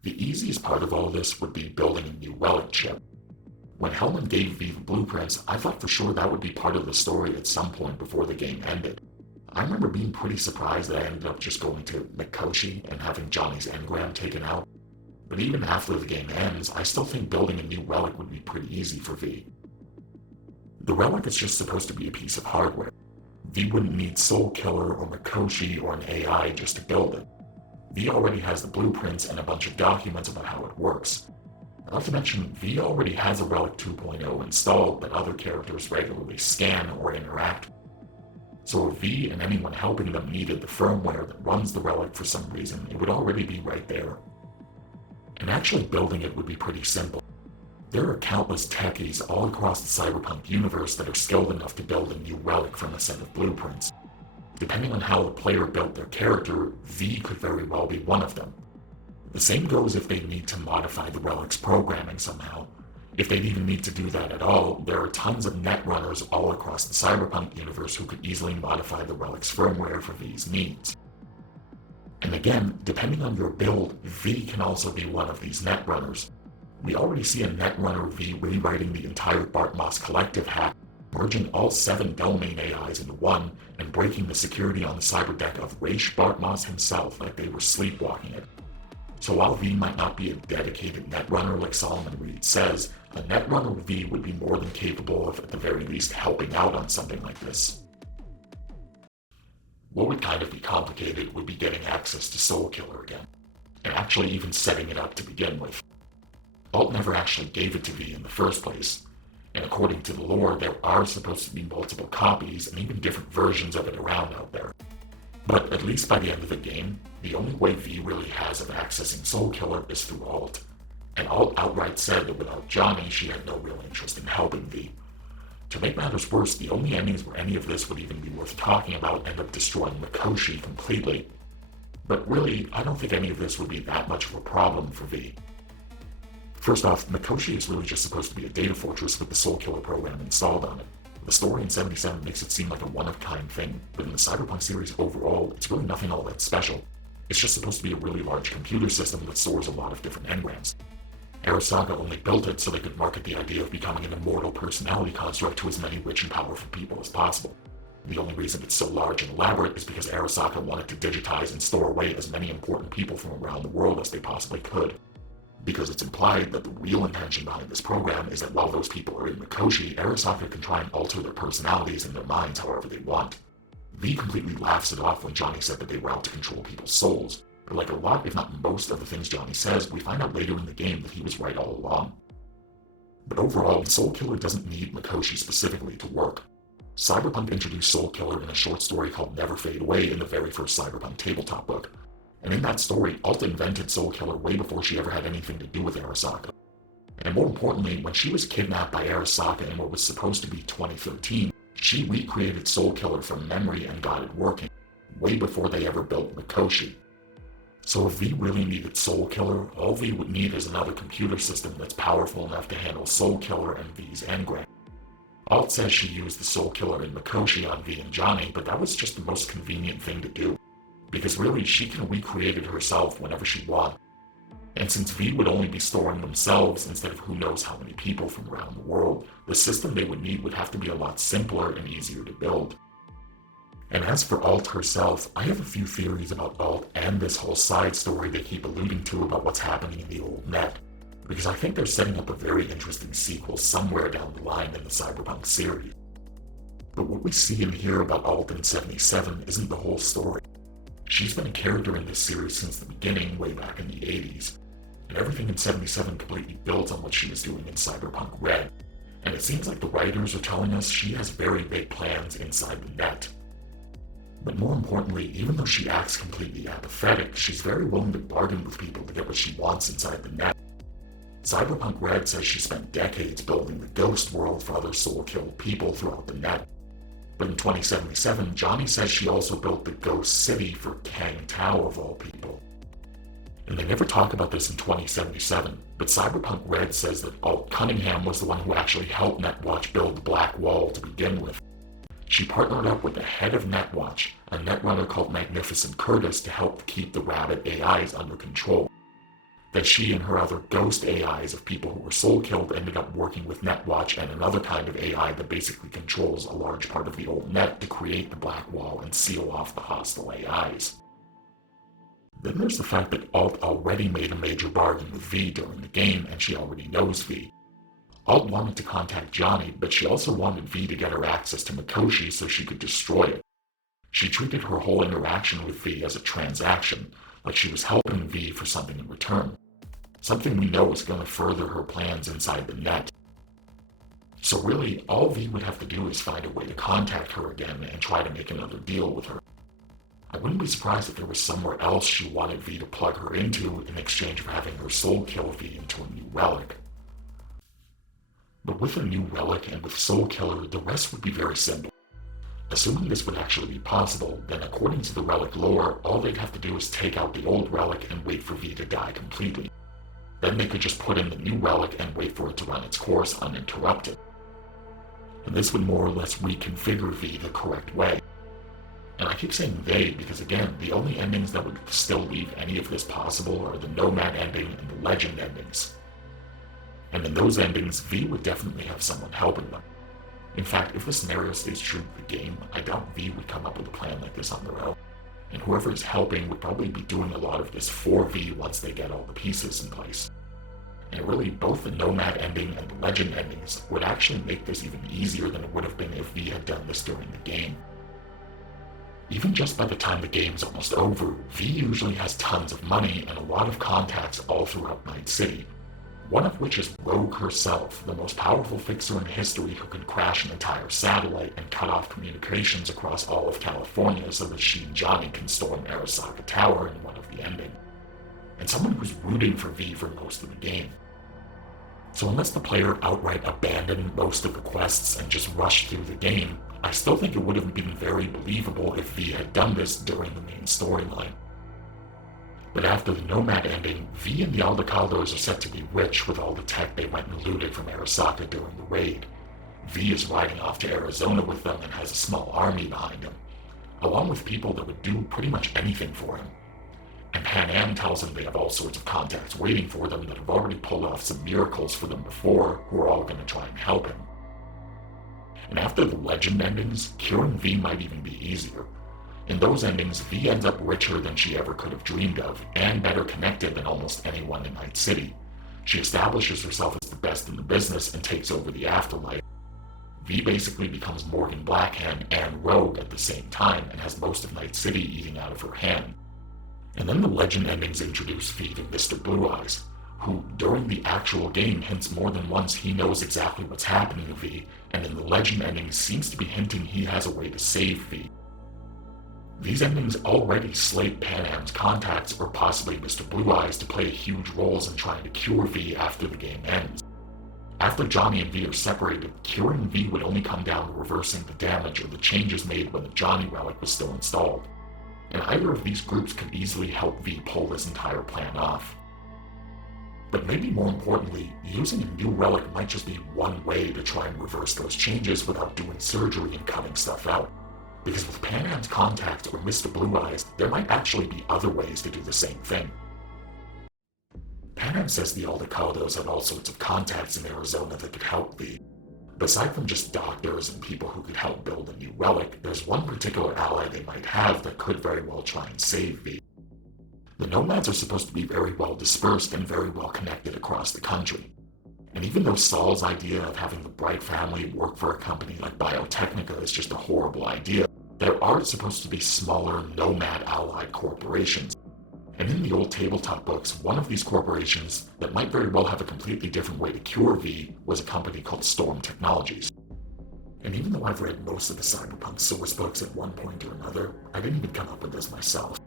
The easiest part of all this would be building a new Relic chip. When Hellman gave V the blueprints, I thought for sure that would be part of the story at some point before the game ended. I remember being pretty surprised that I ended up just going to Mikoshi and having Johnny's engram taken out. But even after the game ends, I still think building a new Relic would be pretty easy for V. The Relic is just supposed to be a piece of hardware. V wouldn't need Soulkiller or Mikoshi or an AI just to build it. V already has the blueprints and a bunch of documents about how it works. Not to mention, V already has a Relic 2.0 installed that other characters regularly scan or interact with. So if V and anyone helping them needed the firmware that runs the Relic for some reason, it would already be right there. And actually building it would be pretty simple. There are countless techies all across the Cyberpunk universe that are skilled enough to build a new Relic from a set of blueprints. Depending on how the player built their character, V could very well be one of them. The same goes if they need to modify the Relic's programming somehow. If they'd even need to do that at all, there are tons of netrunners all across the Cyberpunk universe who could easily modify the Relic's firmware for V's needs. And again, depending on your build, V can also be one of these netrunners. We already see a netrunner V rewriting the entire Bartmoss Collective hack, merging all 7 domain AIs into one, and breaking the security on the cyberdeck of Raish Bartmoss himself like they were sleepwalking it. So while V might not be a dedicated netrunner like Solomon Reed says, a netrunner V would be more than capable of, at the very least, helping out on something like this. What would kind of be complicated would be getting access to Soulkiller again, and actually even setting it up to begin with. Alt never actually gave it to V in the first place, and according to the lore, there are supposed to be multiple copies and even different versions of it around out there. But at least by the end of the game, the only way V really has of accessing Soulkiller is through Alt, and Alt outright said that without Johnny, she had no real interest in helping V. To make matters worse, the only endings where any of this would even be worth talking about end up destroying Mikoshi completely. But really, I don't think any of this would be that much of a problem for V. First off, Mikoshi is really just supposed to be a data fortress with the Soulkiller program installed on it. The story in 77 makes it seem like a one-of-kind thing, but in the Cyberpunk series overall, it's really nothing all that special. It's just supposed to be a really large computer system that stores a lot of different engrams. Arasaka only built it so they could market the idea of becoming an immortal personality construct to as many rich and powerful people as possible. The only reason it's so large and elaborate is because Arasaka wanted to digitize and store away as many important people from around the world as they possibly could. Because it's implied that the real intention behind this program is that while those people are in Mikoshi, Arasaka can try and alter their personalities and their minds however they want. V completely laughs it off when Johnny said that they were out to control people's souls. But like a lot, if not most, of the things Johnny says, we find out later in the game that he was right all along. But overall, Soulkiller doesn't need Mikoshi specifically to work. Cyberpunk introduced Soulkiller in a short story called Never Fade Away in the very first Cyberpunk tabletop book. And in that story, Alt invented Soulkiller way before she ever had anything to do with Arasaka. And more importantly, when she was kidnapped by Arasaka in what was supposed to be 2013, she recreated Soulkiller from memory and got it working, way before they ever built Mikoshi. So if V really needed Soulkiller, all V would need is another computer system that's powerful enough to handle Soulkiller and V's engram. Alt says she used the Soulkiller in Mikoshi on V and Johnny, but that was just the most convenient thing to do. Because really, she can recreate it herself whenever she wants. And since V would only be storing themselves instead of who knows how many people from around the world, the system they would need would have to be a lot simpler and easier to build. And as for Alt herself, I have a few theories about Alt and this whole side story they keep alluding to about what's happening in the old net, because I think they're setting up a very interesting sequel somewhere down the line in the Cyberpunk series. But what we see and hear about Alt in 77 isn't the whole story. She's been a character in this series since the beginning, way back in the 80s, and everything in 77 completely builds on what she was doing in Cyberpunk Red, and it seems like the writers are telling us she has very big plans inside the net. But more importantly, even though she acts completely apathetic, she's very willing to bargain with people to get what she wants inside the net. Cyberpunk Red says she spent decades building the ghost world for other soul-killed people throughout the net. But in 2077, Johnny says she also built the ghost city for Kang Tao of all people. And they never talk about this in 2077, but Cyberpunk Red says that Alt Cunningham was the one who actually helped Netwatch build the Black Wall to begin with. She partnered up with the head of Netwatch, a netrunner called Magnificent Curtis, to help keep the Rabbit AIs under control. Then she and her other ghost AIs of people who were soul-killed ended up working with Netwatch and another kind of AI that basically controls a large part of the old net to create the Black Wall and seal off the hostile AIs. Then there's the fact that Alt already made a major bargain with V during the game, and she already knows V. Alt wanted to contact Johnny, but she also wanted V to get her access to Mikoshi so she could destroy it. She treated her whole interaction with V as a transaction, like she was helping V for something in return. Something we know is going to further her plans inside the net. So really, all V would have to do is find a way to contact her again and try to make another deal with her. I wouldn't be surprised if there was somewhere else she wanted V to plug her into in exchange for having her soul kill V into a new relic. But with a new relic and with Soulkiller, the rest would be very simple. Assuming this would actually be possible, then according to the relic lore, all they'd have to do is take out the old relic and wait for V to die completely. Then they could just put in the new relic and wait for it to run its course uninterrupted. And this would more or less reconfigure V the correct way. And I keep saying they because again, the only endings that would still leave any of this possible are the Nomad ending and the Legend endings. And in those endings, V would definitely have someone helping them. In fact, if the scenario stays true to the game, I doubt V would come up with a plan like this on their own. And whoever is helping would probably be doing a lot of this for V once they get all the pieces in place. And really, both the Nomad ending and the Legend endings would actually make this even easier than it would have been if V had done this during the game. Even just by the time the game's almost over, V usually has tons of money and a lot of contacts all throughout Night City. One of which is Rogue herself, the most powerful fixer in history who can crash an entire satellite and cut off communications across all of California so that she and Johnny can storm Arasaka Tower in one of the endings. And someone who's rooting for V for most of the game. So unless the player outright abandoned most of the quests and just rushed through the game, I still think it would have been very believable if V had done this during the main storyline. But after the Nomad ending, V and the Aldecaldos are set to be rich with all the tech they went and looted from Arasaka during the raid. V is riding off to Arizona with them and has a small army behind him, along with people that would do pretty much anything for him. And Pan Am tells him they have all sorts of contacts waiting for them that have already pulled off some miracles for them before, who are all going to try and help him. And after the Legend endings, curing V might even be easier. In those endings, V ends up richer than she ever could have dreamed of, and better connected than almost anyone in Night City. She establishes herself as the best in the business and takes over the afterlife. V basically becomes Morgan Blackhand and Rogue at the same time, and has most of Night City eating out of her hand. And then the Legend endings introduce V to Mr. Blue Eyes, who during the actual game hints more than once he knows exactly what's happening to V, and in the Legend endings seems to be hinting he has a way to save V. These endings already slate Pan Am's contacts or possibly Mr. Blue Eyes to play huge roles in trying to cure V after the game ends. After Johnny and V are separated, curing V would only come down to reversing the damage or the changes made when the Johnny relic was still installed. And either of these groups could easily help V pull this entire plan off. But maybe more importantly, using a new relic might just be one way to try and reverse those changes without doing surgery and cutting stuff out. Because with Pan Am's contacts or Mr. Blue Eyes, there might actually be other ways to do the same thing. Pan Am says the Aldecados have all sorts of contacts in Arizona that could help V. But aside from just doctors and people who could help build a new relic, there's one particular ally they might have that could very well try and save V. The Nomads are supposed to be very well dispersed and very well connected across the country. And even though Saul's idea of having the Bright family work for a company like Biotechnica is just a horrible idea, there are supposed to be smaller Nomad allied corporations. And in the old tabletop books, one of these corporations that might very well have a completely different way to cure V was a company called StormTech. And even though I've read most of the Cyberpunk source books at one point or another, I didn't even come up with this myself.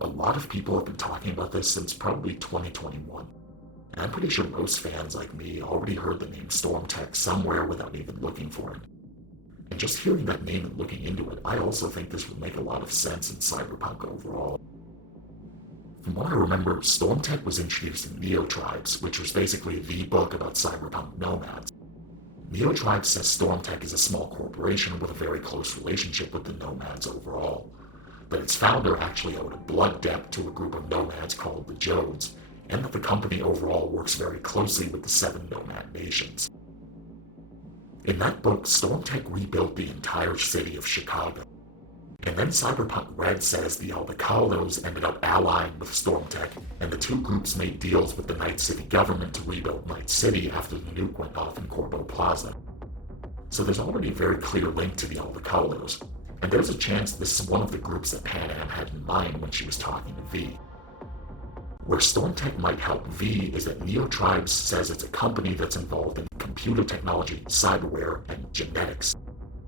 A lot of people have been talking about this since probably 2021. And I'm pretty sure most fans like me already heard the name StormTech somewhere without even looking for it. And just hearing that name and looking into it, I also think this would make a lot of sense in Cyberpunk overall. From what I remember, StormTech was introduced in Neotribes, which was basically the book about cyberpunk nomads. Neotribes says StormTech is a small corporation with a very close relationship with the nomads overall, but its founder actually owed a blood debt to a group of nomads called the Jodes, and that the company overall works very closely with the 7 nomad nations. In that book, StormTech rebuilt the entire city of Chicago. And then Cyberpunk Red says the Aldecados ended up allying with StormTech, and the two groups made deals with the Night City government to rebuild Night City after the nuke went off in Corbo Plaza. So there's already a very clear link to the Aldecados, and there's a chance this is one of the groups that Pan Am had in mind when she was talking to V. Where StormTech might help V is that Neotribes says it's a company that's involved in computer technology, cyberware, and genetics.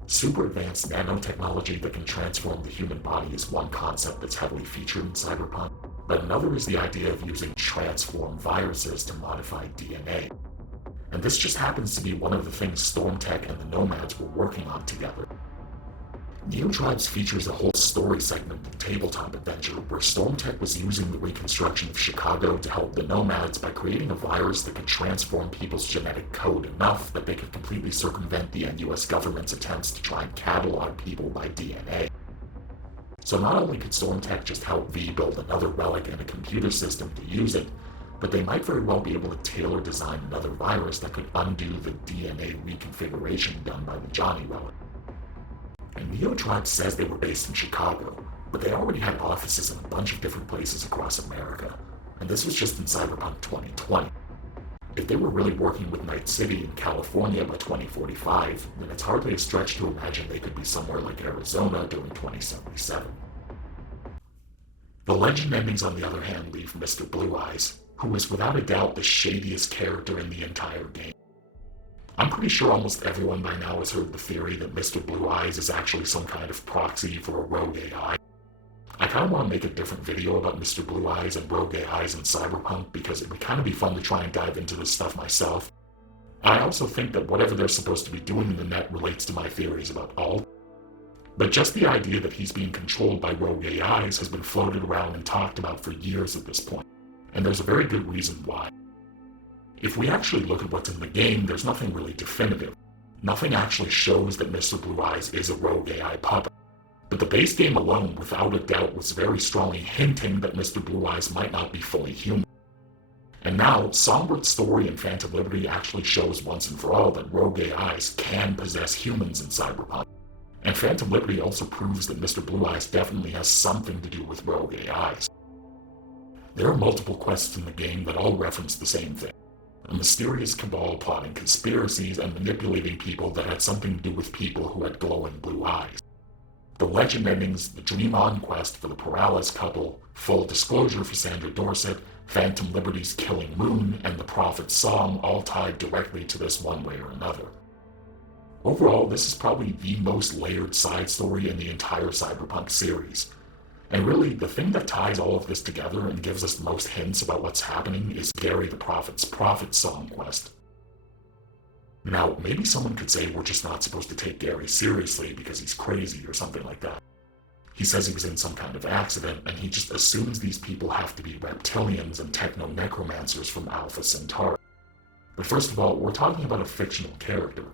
Super advanced nanotechnology that can transform the human body is one concept that's heavily featured in Cyberpunk, but another is the idea of using transform viruses to modify DNA. And this just happens to be one of the things StormTech and the Nomads were working on together. Neotribes features a whole story segment in Tabletop Adventure where StormTech was using the reconstruction of Chicago to help the Nomads by creating a virus that could transform people's genetic code enough that they could completely circumvent the US government's attempts to try and catalog people by DNA. So not only could StormTech just help V build another relic and a computer system to use it, but they might very well be able to tailor design another virus that could undo the DNA reconfiguration done by the Johnny relic. And Neotribes says they were based in Chicago, but they already had offices in a bunch of different places across America, and this was just in Cyberpunk 2020. If they were really working with Night City in California by 2045, then it's hardly a stretch to imagine they could be somewhere like Arizona during 2077. The legend endings, on the other hand, leave Mr. Blue Eyes, who is without a doubt the shadiest character in the entire game. I'm pretty sure almost everyone by now has heard the theory that Mr. Blue Eyes is actually some kind of proxy for a rogue AI. I kind of want to make a different video about Mr. Blue Eyes and rogue AIs in Cyberpunk because it would kind of be fun to try and dive into this stuff myself. I also think that whatever they're supposed to be doing in the net relates to my theories about Alt. But just the idea that he's being controlled by rogue AIs has been floated around and talked about for years at this point, and there's a very good reason why. If we actually look at what's in the game, there's nothing really definitive. Nothing actually shows that Mr. Blue Eyes is a rogue AI puppet. But the base game alone, without a doubt, was very strongly hinting that Mr. Blue Eyes might not be fully human. And now, Songbird's story in Phantom Liberty actually shows once and for all that rogue AIs can possess humans in Cyberpunk. And Phantom Liberty also proves that Mr. Blue Eyes definitely has something to do with rogue AIs. There are multiple quests in the game that all reference the same thing. A mysterious cabal plotting conspiracies and manipulating people that had something to do with people who had glowing blue eyes. The legend endings, the Dream On quest for the Perales couple, Full Disclosure for Sandra Dorset, Phantom Liberty's Killing Moon, and the Prophet's Song all tied directly to this one way or another. Overall, this is probably the most layered side story in the entire Cyberpunk series. And really, the thing that ties all of this together and gives us the most hints about what's happening is Gary the Prophet's Prophet Song quest. Now, maybe someone could say we're just not supposed to take Gary seriously because he's crazy or something like that. He says he was in some kind of accident, and he just assumes these people have to be reptilians and techno-necromancers from Alpha Centauri. But first of all, we're talking about a fictional character,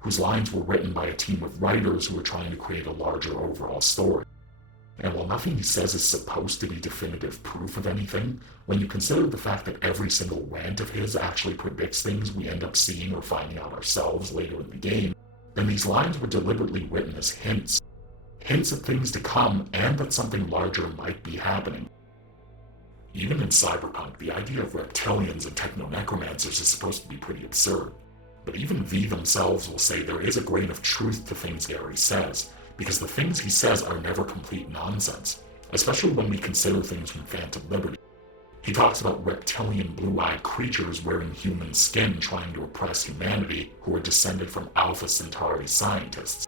whose lines were written by a team of writers who were trying to create a larger overall story. And while nothing he says is supposed to be definitive proof of anything, when you consider the fact that every single rant of his actually predicts things we end up seeing or finding out ourselves later in the game, then these lines were deliberately written as hints. Hints of things to come and that something larger might be happening. Even in Cyberpunk, the idea of reptilians and techno-necromancers is supposed to be pretty absurd. But even V themselves will say there is a grain of truth to things Gary says, because the things he says are never complete nonsense, especially when we consider things from Phantom Liberty. He talks about reptilian blue-eyed creatures wearing human skin trying to oppress humanity who are descended from Alpha Centauri scientists.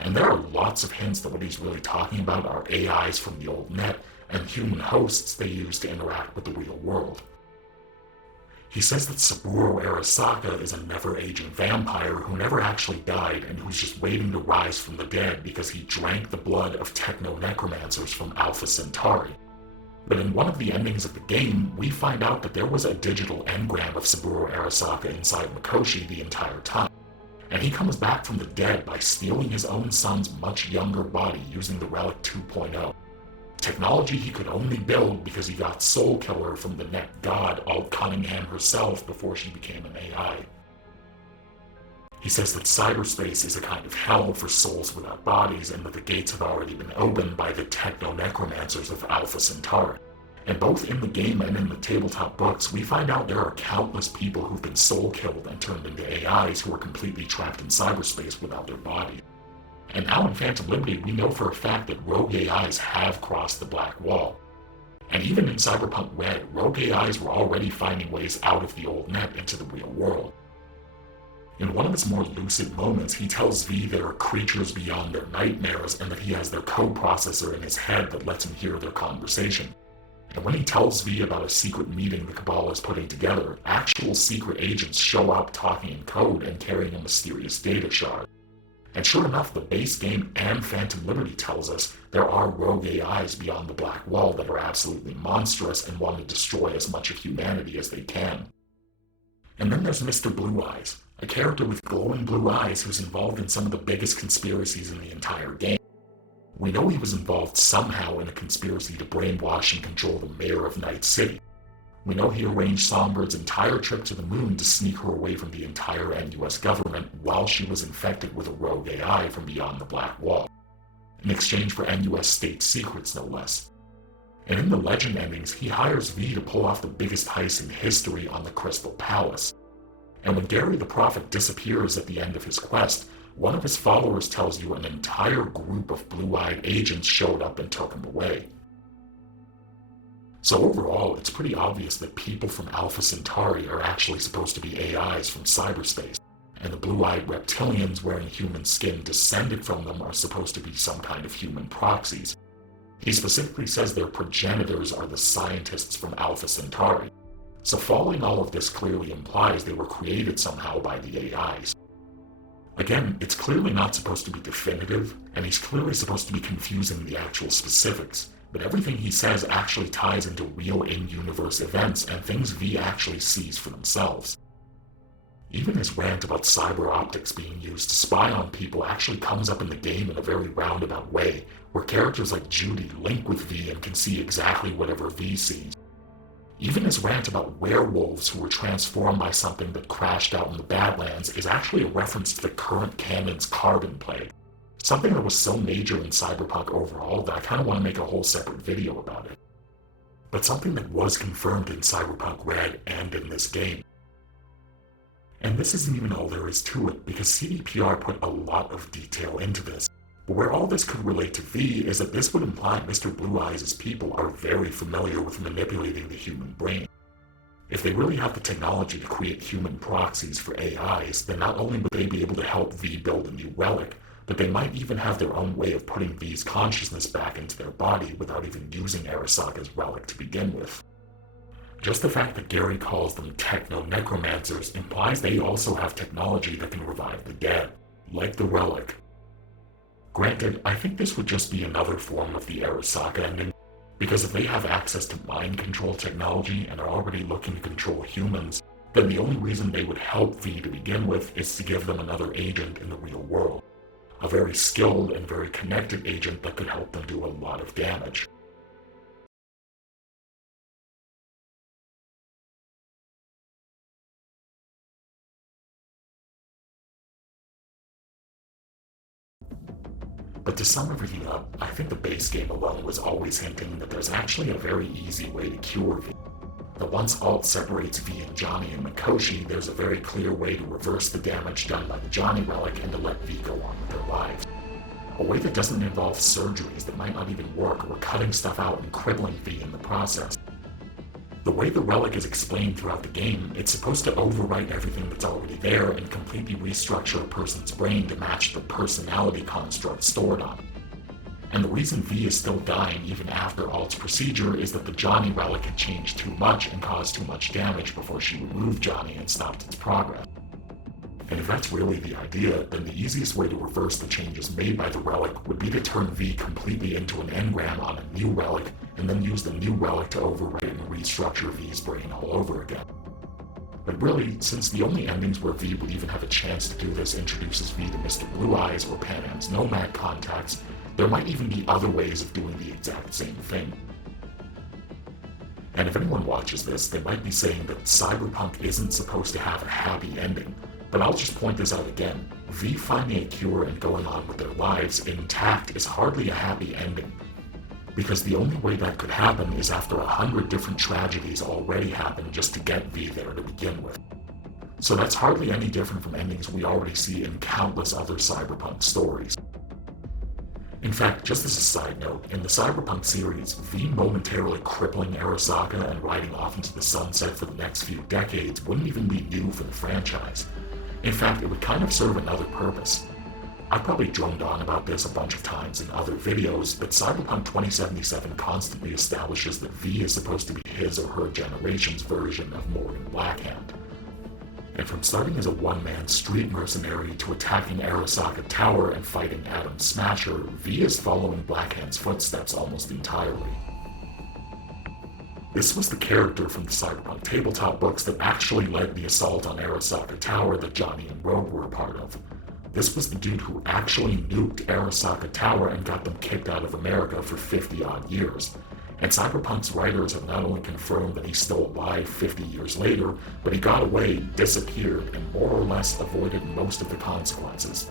And there are lots of hints that what he's really talking about are AIs from the old net and human hosts they use to interact with the real world. He says that Saburo Arasaka is a never-aging vampire who never actually died and who's just waiting to rise from the dead because he drank the blood of techno-necromancers from Alpha Centauri. But in one of the endings of the game, we find out that there was a digital engram of Saburo Arasaka inside Mikoshi the entire time. And he comes back from the dead by stealing his own son's much younger body using the Relic 2.0. Technology he could only build because he got Soulkiller from the net god Alt Cunningham herself before she became an AI. He says that cyberspace is a kind of hell for souls without bodies and that the gates have already been opened by the techno-necromancers of Alpha Centauri. And both in the game and in the tabletop books, we find out there are countless people who've been soul-killed and turned into AIs who are completely trapped in cyberspace without their body. And now in Phantom Liberty, we know for a fact that rogue AIs have crossed the Black Wall. And even in Cyberpunk Red, rogue AIs were already finding ways out of the old net into the real world. In one of his more lucid moments, he tells V there are creatures beyond their nightmares and that he has their code processor in his head that lets him hear their conversation. And when he tells V about a secret meeting the Cabal is putting together, actual secret agents show up talking in code and carrying a mysterious data shard. And sure enough, the base game and Phantom Liberty tells us there are rogue AIs beyond the Black Wall that are absolutely monstrous and want to destroy as much of humanity as they can. And then there's Mr. Blue Eyes, a character with glowing blue eyes who's involved in some of the biggest conspiracies in the entire game. We know he was involved somehow in a conspiracy to brainwash and control the mayor of Night City. We know he arranged Songbird's entire trip to the moon to sneak her away from the entire NUS government while she was infected with a rogue AI from beyond the Black Wall, in exchange for NUS state secrets no less. And in the Legend endings, he hires V to pull off the biggest heist in history on the Crystal Palace. And when Gary the Prophet disappears at the end of his quest, one of his followers tells you an entire group of blue-eyed agents showed up and took him away. So overall, it's pretty obvious that people from Alpha Centauri are actually supposed to be AIs from cyberspace, and the blue-eyed reptilians wearing human skin descended from them are supposed to be some kind of human proxies. He specifically says their progenitors are the scientists from Alpha Centauri. So following all of this clearly implies they were created somehow by the AIs. Again, it's clearly not supposed to be definitive, and he's clearly supposed to be confusing the actual specifics, but everything he says actually ties into real in-universe events and things V actually sees for themselves. Even his rant about cyber optics being used to spy on people actually comes up in the game in a very roundabout way, where characters like Judy link with V and can see exactly whatever V sees. Even his rant about werewolves who were transformed by something that crashed out in the Badlands is actually a reference to the current canon's Carbon Plague, something that was so major in Cyberpunk overall that I kind of want to make a whole separate video about it. But something that was confirmed in Cyberpunk Red and in this game. And this isn't even all there is to it, because CDPR put a lot of detail into this. But where all this could relate to V is that this would imply Mr. Blue Eyes' people are very familiar with manipulating the human brain. If they really have the technology to create human proxies for AIs, then not only would they be able to help V build a new relic, but they might even have their own way of putting V's consciousness back into their body without even using Arasaka's relic to begin with. Just the fact that Gary calls them techno-necromancers implies they also have technology that can revive the dead, like the relic. Granted, I think this would just be another form of the Arasaka ending, because if they have access to mind control technology and are already looking to control humans, then the only reason they would help V to begin with is to give them another agent in the real world. a very skilled and very connected agent that could help them do a lot of damage. But to sum everything up, I think the base game alone was always hinting that there's actually a very easy way to cure V. That once Alt separates V and Johnny and Mikoshi, there's a very clear way to reverse the damage done by the Johnny relic and to let V go on with their lives. A way that doesn't involve surgeries that might not even work or cutting stuff out and crippling V in the process. The way the relic is explained throughout the game, it's supposed to overwrite everything that's already there and completely restructure a person's brain to match the personality construct stored on it. And the reason V is still dying even after Alt's procedure is that the Johnny relic had changed too much and caused too much damage before she removed Johnny and stopped its progress. And if that's really the idea, then the easiest way to reverse the changes made by the relic would be to turn V completely into an engram on a new relic, and then use the new relic to overwrite and restructure V's brain all over again. But really, since the only endings where V would even have a chance to do this introduces V to Mr. Blue Eyes or Pan Am's Nomad contacts, there might even be other ways of doing the exact same thing. And if anyone watches this, they might be saying that Cyberpunk isn't supposed to have a happy ending. But I'll just point this out again. V finding a cure and going on with their lives intact is hardly a happy ending. Because the only way that could happen is after 100 different tragedies already happened just to get V there to begin with. So that's hardly any different from endings we already see in countless other Cyberpunk stories. In fact, just as a side note, in the Cyberpunk series, V momentarily crippling Arasaka and riding off into the sunset for the next few decades wouldn't even be new for the franchise. In fact, it would kind of serve another purpose. I've probably droned on about this a bunch of times in other videos, but Cyberpunk 2077 constantly establishes that V is supposed to be his or her generation's version of Morgan Blackhand. And from starting as a one-man street mercenary to attacking Arasaka Tower and fighting Adam Smasher, V is following Blackhand's footsteps almost entirely. This was the character from the Cyberpunk tabletop books that actually led the assault on Arasaka Tower that Johnny and Rogue were a part of. This was the dude who actually nuked Arasaka Tower and got them kicked out of America for 50-odd years. And Cyberpunk's writers have not only confirmed that he's still alive 50 years later, but he got away, disappeared, and more or less avoided most of the consequences.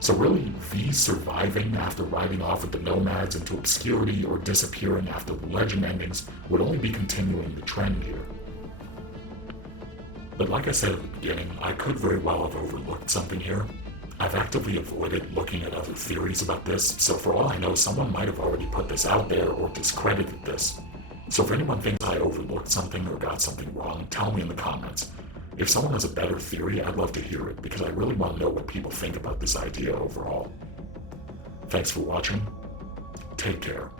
So really, V surviving after riding off with the Nomads into obscurity or disappearing after the legend endings would only be continuing the trend here. But like I said at the beginning, I could very well have overlooked something here. I've actively avoided looking at other theories about this, so for all I know, someone might have already put this out there or discredited this. So if anyone thinks I overlooked something or got something wrong, tell me in the comments. If someone has a better theory, I'd love to hear it, because I really want to know what people think about this idea overall. Thanks for watching. Take care.